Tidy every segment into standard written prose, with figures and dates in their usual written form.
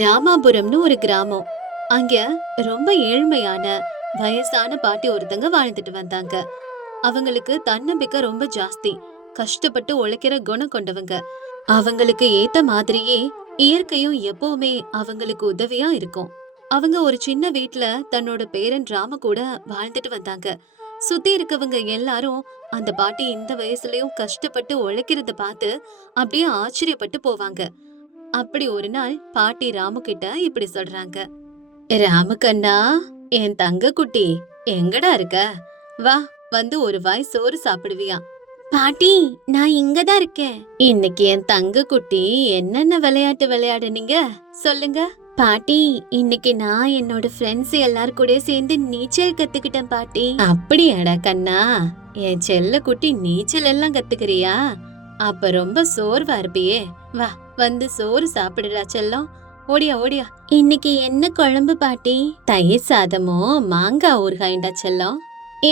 ராமாபுரம்னு ஒரு கிராமம். அங்க ரொம்ப ஏழ்மையான வயசான பாட்டி ஒருத்தங்க வாழ்ந்துட்டு வந்தாங்க. அவங்களுக்கு தன்னம்பிக்கை ரொம்ப ஜாஸ்தி. கஷ்டப்பட்டு உழைக்கிற குணம் கொண்டவங்க. அவங்களுக்கு ஏத்த மாதிரியே இயற்கையும் எப்பவுமே அவங்களுக்கு உதவியா இருக்கும். அவங்க ஒரு சின்ன வீட்ல தன்னோட பேரன் ராம கூட வாழ்ந்துட்டு வந்தாங்க. சுத்தி இருக்கவங்க எல்லாரும் அந்த பாட்டி இந்த வயசுலயும் கஷ்டப்பட்டு உழைக்கிறத பார்த்து அப்படியே ஆச்சரியப்பட்டு போவாங்க. அப்படி ஒரு நாள் பாட்டி ராமு கிட்ட இப்படி சொல்றாங்க. ராமுக்கண்ணா, என் தங்க குட்டி எங்கடா இருக்க? வா, வந்து ஒரு வாய் சோறு சாப்பிடுவியா? பாட்டி, நான் இங்கதான் இருக்கேன். இன்னைக்கு என் தங்க குட்டி என்னென்ன விளையாட்டு விளையாடுனீங்க சொல்லுங்க. பாட்டி, இன்னைக்கு நான் என்னோட ஃப்ரெண்ட்ஸ் எல்லாரும் கூட சேர்ந்து நீச்சல் கத்துக்கிட்டேன் பாட்டி. அப்படியாடா கண்ணா, என் செல்ல குட்டி நீச்சல் எல்லாம் கத்துக்கிறியா? அப்ப ரொம்ப சோர்வா இருப்பியே. வா, வந்து சோறு சாப்பிடுடா செல்லம். ஓடியா ஓடியா. இன்னைக்கு என்ன குழம்பு பாட்டி? தயிர் சாதமோ மாங்காய் ஊறுகாய்டா செல்லம்.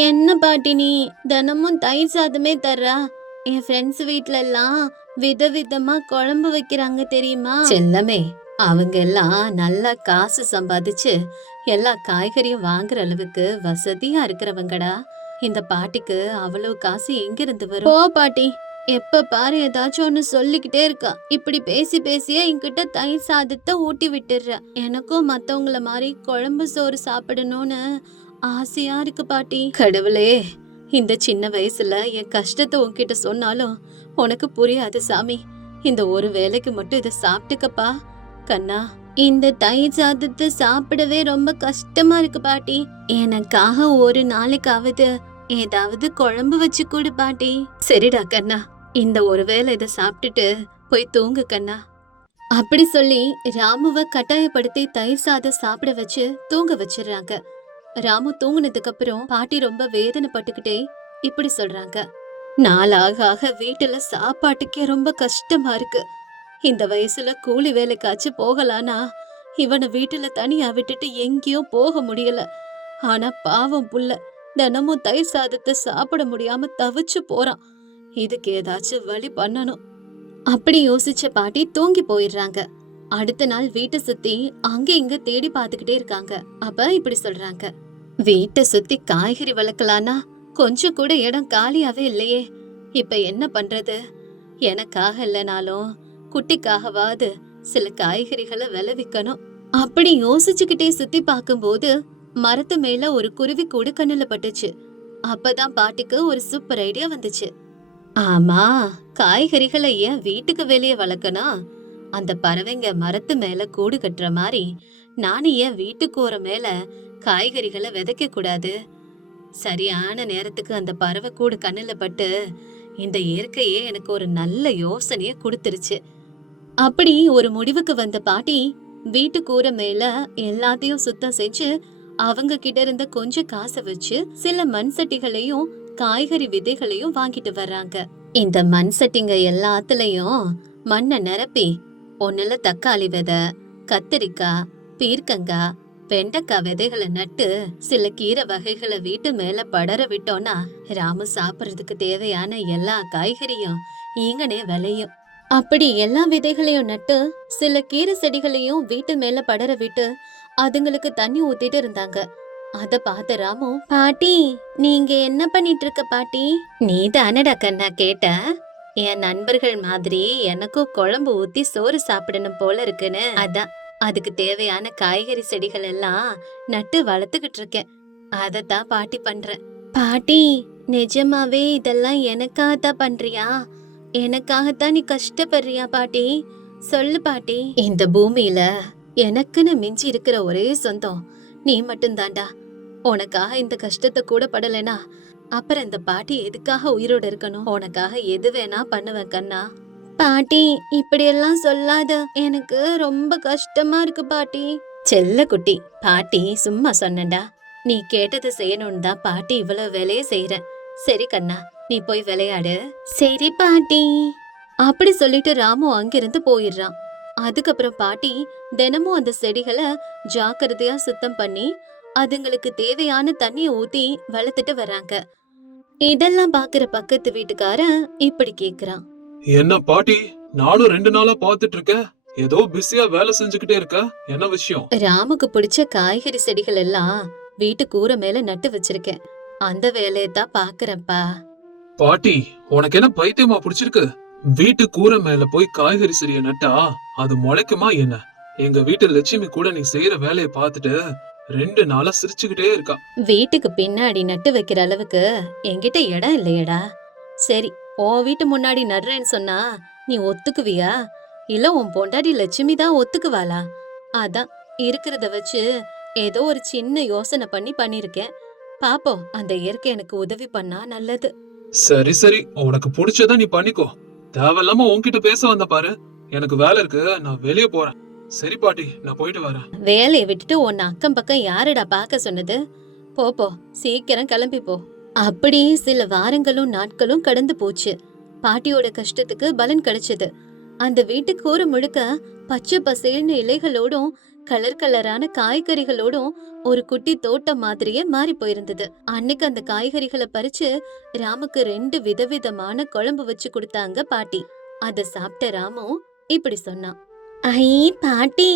என்ன பாட்டி நீ தினமும் தயிர் சாதமே தர்றா? என் ஃப்ரெண்ட்ஸ் வீட்ல எல்லாம் விதவிதமா குழம்பு வைக்கிறாங்க தெரியுமா? செல்லமே, அவங்க எல்லாம் நல்லா காசு சம்பாதிச்சு எல்லா காய்கறியும் வாங்குற அளவுக்கு வசதியா இருக்கிறவங்கடா. இந்த பாட்டிக்கு அவ்வளவு காசு எங்கிருந்து வரும்? போ பாட்டி, எப்ப பாரு ஏதாச்சும் ஒண்ணு சொல்லிக்கிட்டே இருக்கா. இப்படி பேசி பேசியே என்கிட்ட தயிர் சாதத்தை ஊட்டி விட்டுற. எனக்கும் மத்தவங்கள மாதிரி குழம்பு சோறு சாப்பிடணும்னு ஆசையா இருக்கு பாட்டி. கடவுளே, இந்த சின்ன வயசுல என் கஷ்டத்தை உன்கிட்ட சொன்னாலும் உனக்கு புரியாது சாமி. இந்த ஒரு வேளைக்கு மட்டும் இதை சாப்பிட்டுக்கப்பா. கண்ணா, இந்த தயிர் சாதத்தை சாப்பிடவே ரொம்ப கஷ்டமா இருக்கு பாட்டி. எனக்காக ஒரு நாளைக்காவது ஏதாவது குழம்பு வச்சு கொடு பாட்டி. சரிடா கண்ணா, இந்த ஒருவேளை இதை சாப்பிட்டுட்டு போய் தூங்கு கண்ணா. அப்படி சொல்லி ராமுவ கட்டாயப்படுத்தி தயிர் சாதம் சாப்பிட வச்சு தூங்க வச்சிடுறாங்க. ராமு தூங்குனதுக்கு அப்புறம் பாட்டி ரொம்ப வேதனைப்பட்டுக்கிட்டே இப்படி சொல்றாங்க. நாளாக ஆக வீட்டுல சாப்பாட்டுக்கே ரொம்ப கஷ்டமா இருக்கு. இந்த வயசுல கூலி வேலைக்காச்சும் போகலானா இவனை வீட்டுல தனியா விட்டுட்டு எங்கேயும் போக முடியல. ஆனா பாவம் புள்ள தினமும் தயிர் சாதத்தை சாப்பிட முடியாம தவிச்சு போறான். இதுக்கு ஏதாச்சும் வழி பண்ணணும். அப்படி யோசிச்ச பாட்டி தூங்கி போயிடுறாங்க. அடுத்த நாள் வீட்டை சுத்தி அங்க இங்க தேடி பாத்துக்கிட்டே இருக்காங்க. அப்ப இப்படி சொல்றாங்க. வீட்டை சுத்தி காய்கறி வளர்க்கலானா கொஞ்சம் கூட இடம் காலியாவே இல்லையே. இப்ப என்ன பண்றது? எனக்காக இல்லைனாலும் குட்டிக்காகவாது சில காய்கறிகளை விளைவிக்கணும். அப்படி யோசிச்சுக்கிட்டே சுத்தி பார்க்கும்போது மரத்து மேல ஒரு குருவி கூடு கண்ணுல பட்டுச்சு. அப்பதான் பாட்டிக்கு ஒரு சூப்பர் ஐடியா வந்துச்சு. ஆமா, காய்கறிகளை ஏன் வீட்டுக்கு வெளியே வளர்க்கணும்? அந்த பறவைங்க மரத்து மேல கூடு கட்டுற மாதிரி நானும் ஏன் வீட்டுக்கூற மேல காய்கறிகளை விதைக்க கூடாது? சரியான நேரத்துக்கு அந்த பறவை கூடு கண்ணுல பட்டு இந்த இயற்கையே எனக்கு ஒரு நல்ல யோசனைய கொடுத்துருச்சு. அப்படி ஒரு முடிவுக்கு வந்த பாட்டி வீட்டு கூரை மேல எல்லாத்தையும் சுத்தம் செஞ்சு அவங்க கிட்ட இருந்த கொஞ்சம் காசை வச்சு சில மண் சட்டிகளையும் காய்கறி விதைகளையும் வாங்கிட்டு வர்றாங்க. இந்த மண் சட்டிங்க எல்லாத்துலயும் மண்ணை நிரப்பி ஒண்ணுல தக்காளி விதை, கத்திரிக்காய், பீர்க்கங்காய், வெண்டைக்காய் விதைகளை நட்டு சில கீரை வகைகளை வீட்டு மேல படர விட்டோம்னா ராமு சாப்பிடறதுக்கு தேவையான எல்லா காய்கறியும் ஈங்கனே விளையும். அப்படி எல்லா விதைகளையும் நட்டு சில கீரை செடிகளையும் வீட்டு மேல படர விட்டு அதுங்களுக்கு தண்ணி ஊத்திட்டு இருந்தாங்க. அத பார்த்த ராமு, பாட்டி நீங்க என்ன பண்ணிட்டு இருக்க பாட்டி? நீ தானடா கண்ணா கேட்ட, என் நண்பர்கள் மாதிரி எனக்கும் குழம்பு ஊத்தி சோறு சாப்பிடணும் போல இருக்குன்னு. அதான் அதுக்கு தேவையான காய்கறி செடிகள் எல்லாம் நட்டு வளர்த்துக்கிட்டு இருக்கேன். அதத்தான் பாட்டி பண்றேன். பாட்டி, நிஜமாவே இதெல்லாம் எனக்காகத்தான் பண்றியா? எனக்காகத்தான் நீ கஷ்டப்படுறியா பாட்டி? சொல்லு பாட்டி. இந்த பூமியில எனக்குன்னு மிஞ்சி இருக்கிற ஒரே சொந்தம் நீ மட்டும்தான்டா. உனக்காக இந்த கஷ்டத்தை கூட படலைனா அப்புறம் இந்த பாட்டி எதுக்காக உயிரோட இருக்கணும்? உனக்காக எது வேணா பண்ணுவேன் கண்ணா. பாட்டி இப்படியெல்லாம் சொல்லாத, எனக்கு ரொம்ப கஷ்டமா இருக்கு பாட்டி. செல்ல குட்டி, பாட்டி சும்மா சொன்னேன்டா. நீ கேட்டது செய்யணும்னு தான் பாட்டி இவ்வளவு வேலையை செய்யறேன். சரி கண்ணா, நீ போய் விளையாடு. சரி பாட்டி. அப்படி சொல்லிட்டு ராமு அங்கிருந்து போயிடுறான். அதுக்கப்புறம் பாட்டி தினமும் அந்த செடிகளை ஜாக்கிரதையா சுத்தம் பண்ணி அதுங்களுக்கு தேவையான தண்ணிய ஊத்தி வளர்த்துட்டு வர்றாங்க. இதெல்லாம் பாக்குற பக்கத்து வீட்டுக்காரன் இப்படி கேக்குறான். என்ன பாட்டி, நானும் 2 நாளா பாத்துட்டு இருக்கேன். ஏதோ பிஸியா வேலை செஞ்சுக்கிட்டே இருக்க, என்ன விஷயம்? ராமுக்கு பிடிச்ச காய்கறி செடிகள் எல்லாம் வீட்டு கூரை மேல நட்டு வச்சிருக்கேன். அந்த வேலையை தான் பாக்குறேன்ப்பா. பாட்டி, உனக்கு என்ன பைத்தியமா பிடிச்சிருக்கு? வீட்டு கூரை மேல போய் காய்கறி செடிய நட்டா அது முளைக்குமா என்ன? எங்க வீட்டு லட்சுமி கூட நீ செய்யற வேலைய பார்த்துட்டு 2 நாளா சிரிச்சுக்கிட்டே இருக்கா. வீட்டுக்கு பின்னாடி நட்டு வைக்கிற அளவுக்கு என்கிட்ட இடம் இல்லையடா. சரி, உன் வீட்டு முன்னாடி நடுறேன்னு சொன்னா நீ ஒத்துக்குவியா? இல்ல உன் பொண்டாட்டி லட்சுமி தான் ஒத்துக்குவாளா? அதான் இருக்கிறத வச்சு ஏதோ ஒரு சின்ன யோசனை பண்ணிருக்கேன். பாப்போம், அந்த இயற்கை எனக்கு உதவி பண்ணா நல்லது. சரி சரி, உனக்கு பிடிச்சத நீ பண்ணிக்கோ. தேவையில்லாம உன்கிட்ட பேச வந்த பாரு. எனக்கு வேலை இருக்கு, நான் வெளிய போறேன். சரி பாட்டி, நான் போயிட்டு வரேன். வேலையை விட்டுட்டு உன்னை அக்கம் பக்கம் யாருடா பார்க்க சொன்னது? போ போ, சீக்கிரம் கிளம்பி போ. அப்படியே சில வாரங்களும் நாட்களும் கடந்து போச்சு. பாட்டியோட கஷ்டத்துக்கு பலன் கிடைச்சது. அந்த வீட்டு கூரை முழுக்க பச்சை பசேல்னு இலைகளோடும் கலர் கலரான காய்கறிகளோடும் ஒரு குட்டி தோட்டம் மாதிரியே மாறி போயிருந்தது. அன்னைக்கு அந்த காய்கறிகளை பறிச்சு ராமுக்கு 2 விதவிதமான குழம்பு வச்சு கொடுத்தாங்க பாட்டி. அத சாப்பிட்ட ராமு இப்படி சொன்னான். ஐ பாட்டி,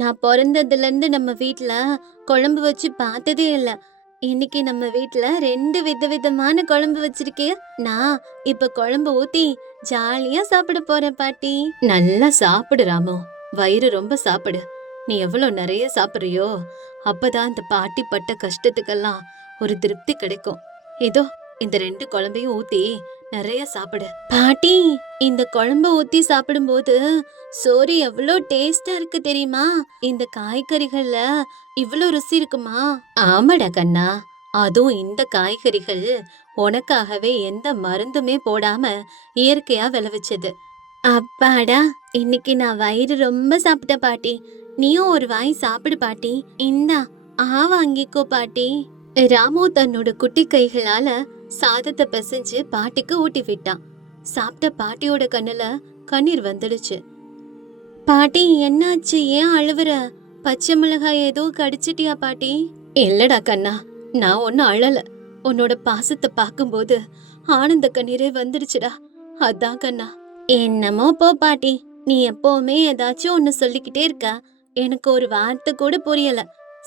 நான் பிறந்ததுல இருந்து நம்ம வீட்ல குழம்பு வச்சு பார்த்ததே இல்ல. இன்னைக்கு நம்ம வீட்ல 2 விதவிதமான குழம்பு வச்சிருக்கே. நான் இப்ப குழம்பு ஊத்தி ஜாலியா சாப்பிட போறேன் பாட்டி. நல்லா சாப்பிடு ராமு, வயிறு ரொம்ப சாப்பிடு. நீ எவ்வளவு நிறைய சாப்பிடுறியோ அப்பதான் இந்த பாட்டி பட்ட கஷ்டத்துக்கெல்லாம் ஒரு திருப்தி கிடைக்கும். இதோ இந்த 2 குழம்பையும் ஊத்தி நிறைய சாப்பிடு. பாட்டி, இந்த குழம்ப ஊத்தி சாப்பிடும்போது சோறு எவ்வளோ டேஸ்டா இருக்கு தெரியுமா? இந்த காய்கறிகள்ல இவ்வளோ ருசி இருக்குமா? ஆமாடா கண்ணா, அதுவும் இந்த காய்கறிகள் உனக்காகவே எந்த மருந்துமே போடாம இயற்கையா விளைவிச்சது. அப்பாடா, இன்னைக்கு நான் வயிறு ரொம்ப சாப்பிட்டேன் பாட்டி. நீயும் ஒரு வாய் சாப்பிடு பாட்டி. இந்தா, வாங்கிக்கோ பாட்டி. ராமு தன்னோட குட்டி கைகளால சாதத்தை பிசைஞ்சு பாட்டிக்கு ஊட்டி விட்டான். சாப்பிட்ட பாட்டியோட கண்ணுல கண்ணீர் வந்துடுச்சு. பாட்டி, என்னாச்சு? ஏன் அழுவுற? பச்சை மிளகாய் ஏதோ கடிச்சிட்டியா பாட்டி? இல்லடா கண்ணா, நான் ஒன்னும் அழல. உன்னோட பாசத்தை பார்க்கும்போது ஆனந்த கண்ணீரே வந்துடுச்சுடா. அதான் கண்ணா. என்னமோ போ பாட்டி, நீ எப்பவுமே ஏதாச்சும் ஒன்னு சொல்லிக்கிட்டே இருக்க. எனக்கு ஒரு வார்த்தை கூட புரியல.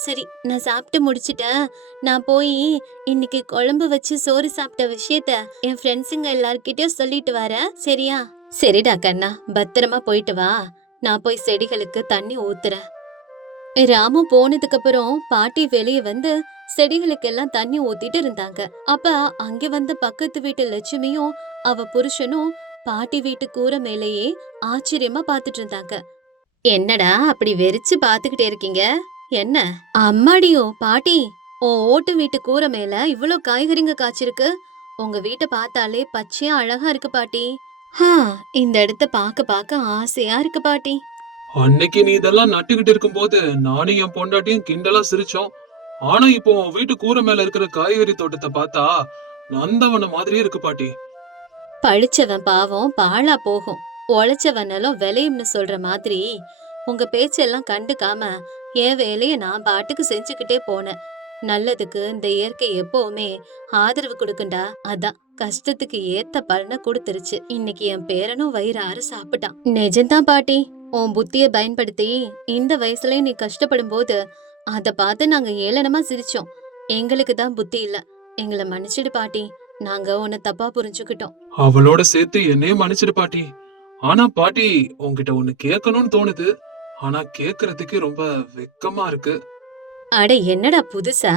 சரி, நான் சாப்பிட்டு முடிச்சிட்டேன். நான் போய் இன்னைக்கு குழம்பு வச்சு சோறு சாப்பிட்ட விஷயத்த என் ஃப்ரெண்ட்ஸுங்க எல்லார்கிட்டயும் சொல்லிட்டு வரேன், சரியா? சரிடா கண்ணா, பத்திரமா போயிட்டு வா. நான் போய் செடிகளுக்கு தண்ணி ஊத்துறேன். ராமு போனதுக்கு அப்புறம் பாட்டி வெளியே வந்து செடிகளுக்கெல்லாம் தண்ணி ஊத்திட்டு இருந்தாங்க. அப்ப அங்க வந்த பக்கத்து வீட்டு லட்சுமியும் அவ புருஷனும் பாட்டி வீட்டு கூரை மேலேயே ஆச்சரியமா பாத்துட்டு இருந்தாங்க. என்னடா அப்படி வெறிச்சு பாத்துக்கிட்டே இருக்கீங்க? என்ன? அம்மாடியோ பாட்டி, உன் ஓட்டு வீட்டு கூரை மேல இவ்ளோ காய்கறிங்க காய்ச்சிருக்கு. உங்க வீட்டை பார்த்தாலே பச்சையா அழகா இருக்கு பாட்டி. இந்த இடத்த பார்க்க பார்க்க ஆசையா இருக்கு பாட்டி. அன்னைக்கு நீ இதெல்லாம் நட்டுக்கிட்டு இருக்கும்போது நானும் என் பொண்டாட்டியும் கிண்டலா சிரிச்சோம். ஆனா இப்போ உன் வீட்டு கூரை மேல இருக்கிற காய்கறி தோட்டத்தை பார்த்தா நந்தவன மாதிரியே இருக்கு பாட்டி. பழிச்சவன் பாவம் பாழா போகும், உழைச்சவனாலும் விளையும்னு சொல்ற மாதிரி உங்க பேச்செல்லாம் கண்டுக்காம என் வேலைய நான் பாட்டுக்கு செஞ்சுக்கிட்டே போனேன். நல்லதுக்கு இந்த இயற்கை எப்பவுமே ஆதரவு கொடுக்குண்டா. அதான் கஷ்டத்துக்கு ஏத்த பலனை கொடுத்துருச்சு. இன்னைக்கு என் பேரனும் வயிறார சாப்பிட்டான். நிஜம்தான் பாட்டி, உன் புத்திய பயன்படுத்தி இந்த வயசுலயும் நீ கஷ்டப்படும் போது அத பார்த்து நாங்க ஏளனமா சிரிச்சோம். எங்களுக்கு தான் புத்தி இல்ல, எங்களை மன்னிச்சிடு பாட்டி. நாங்க உன்னை தப்பா புரிஞ்சுக்கிட்டோம். அவளோட சேர்த்து என்னையும் மன்னிச்சிடு பாட்டி. ஆனா பாட்டி, உன்கிட்ட ஒண்ணு கேட்கணும்னு தோணுது. ஆனா கேக்குறதுக்கு ரொம்ப வெக்கமா இருக்கு. அட என்னடா புதுசா?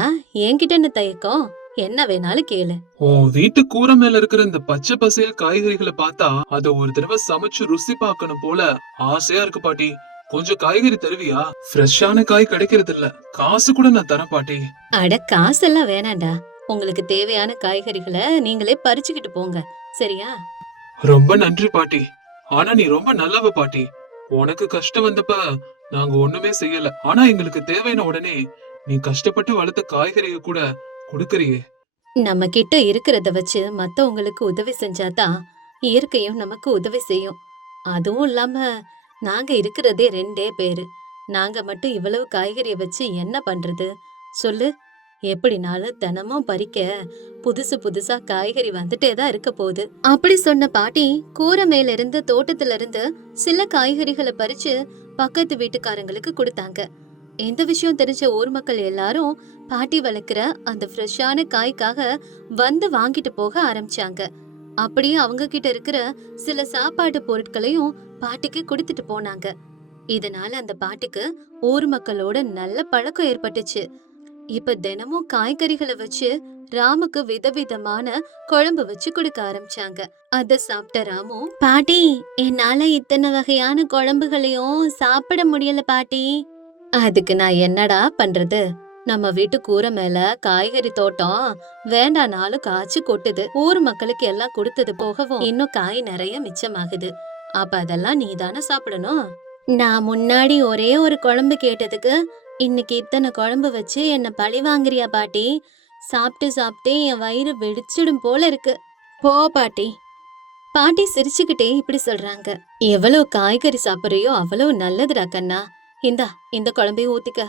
என்கிட்ட என்ன தயக்கம்? என்ன வேணாலும் கேளு. உன் வீட்டு கூரை மேல இருக்கிற இந்த பச்சை பசேல் காய்கறிகளை பார்த்தா அத ஒரு தடவை சமைச்சு ருசி பார்க்கணும் போல ஆசையா இருக்கு பாட்டி. கொஞ்சம் காய்கறி தருவியா? ஃப்ரெஷ்ஷான காய் கிடைக்கிறது இல்ல, காசு கூட நான் தரேன் பாட்டி. அட காசெல்லாம் வேணாண்டா. உங்களுக்கு தேவையான காய்கறிகளை நீங்களே பறிச்சுக்கிட்டு போங்க, சரியா? ரொம்ப நன்றி பாட்டி. ஆனா நீ ரொம்ப நல்லவ பாட்டி. உனக்கு கஷ்டம் வந்தப்ப நாங்க ஒண்ணுமே செய்யல. ஆனா எங்களுக்கு தேவையான உடனே நீ கஷ்டப்பட்டு வளர்த்த காய்கறிய கூட கொடுக்கறியே. நம்ம கிட்ட இருக்கிறத வச்சு மத்தவங்களுக்கு உதவி செஞ்சாதான் இயற்கையும் நமக்கு உதவி செய்யும். அதுவும் இல்லாம நாங்க இருக்கிறதே 2 பேரு. நாங்க மட்டும் இவ்வளவு காய்கறிய வச்சு என்ன பண்றது சொல்லு? எப்படினாலும் தினமும் பறிக்க புதுசு புதுசா காய்கறி வந்துட்டே தான் இருக்க போகுது. அப்படி சொன்ன பாட்டி கூரை மேல இருந்து தோட்டத்துல இருந்து சில காய்கறிகளை பறிச்சு பக்கத்து வீட்டுக்காரங்களுக்கு கொடுத்தாங்க. இந்த விஷயம் தெரிஞ்ச ஊர் மக்கள் எல்லாரும் பாட்டி வளர்க்கிற அந்த ஃப்ரெஷ்ஷான காய்க்காக வந்து வாங்கிட்டு போக ஆரம்பிச்சாங்க. அப்படியே அவங்க கிட்ட இருக்கிற சில சாப்பாட்டு பொருட்களையும் பாட்டிக்கு கொடுத்துட்டு போனாங்க. இதனால அந்த பாட்டிக்கு ஊர் மக்களோட நல்ல பழக்கம் ஏற்பட்டுச்சு. இப்ப தினமும் காய்கறிகளை வச்சு ராமுக்கு விதவிதமான குழம்பு வச்சு கொடுக்க ஆரம்பிச்சாங்க. அத சாப்பிட்ட ராமு, பாட்டி என்னால இத்தனை வகையான குழம்புகளையும் சாப்பிட முடியல பாட்டி. அதுக்கு நான் என்னடா பண்றது? நம்ம வீட்டு கூரை மேல காய்கறி தோட்டம் வேண்டானாலும் காய்ச்சி கொட்டுது. ஊர் மக்களுக்கு எல்லாம் கொடுத்தது போகவும் இன்னும் காய் நிறைய மிச்சமாகுது. அப்ப அதெல்லாம் நீ தானே சாப்பிடணும். நான் முன்னாடி ஒரே ஒரு குழம்பு கேட்டதுக்கு இன்னைக்கு இத்தனை குழம்பு வச்சு என்ன பழி வாங்குறியா பாட்டி? சாப்பிட்டு சாப்பிட்டு என் வயிறு வெடிச்சிடும் போல இருக்கு. போ பாட்டி. பாட்டி சிரிச்சுக்கிட்டே இப்படி சொல்றாங்க. எவ்வளவு காய்கறி சாப்பிடுறியோ அவ்வளவு நல்லதுடா கண்ணா. இந்தா இந்த குழம்பையும் ஊத்திக்க.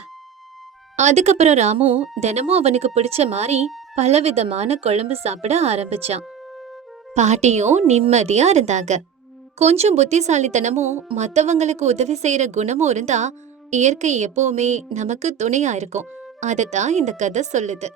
அதுக்கப்புறம் ராமு தினமும் அவனுக்கு பிடிச்ச மாதிரி பலவிதமான குழம்பு சாப்பிட ஆரம்பிச்சான். பாட்டியும் நிம்மதியா இருந்தாங்க. கொஞ்சம் புத்திசாலித்தனமும் மத்தவங்களுக்கு உதவி செய்யற குணமும் இருந்தா இயற்கை எப்பவுமே நமக்கு துணையா இருக்கும். அதத்தான் இந்த கதை சொல்லுது.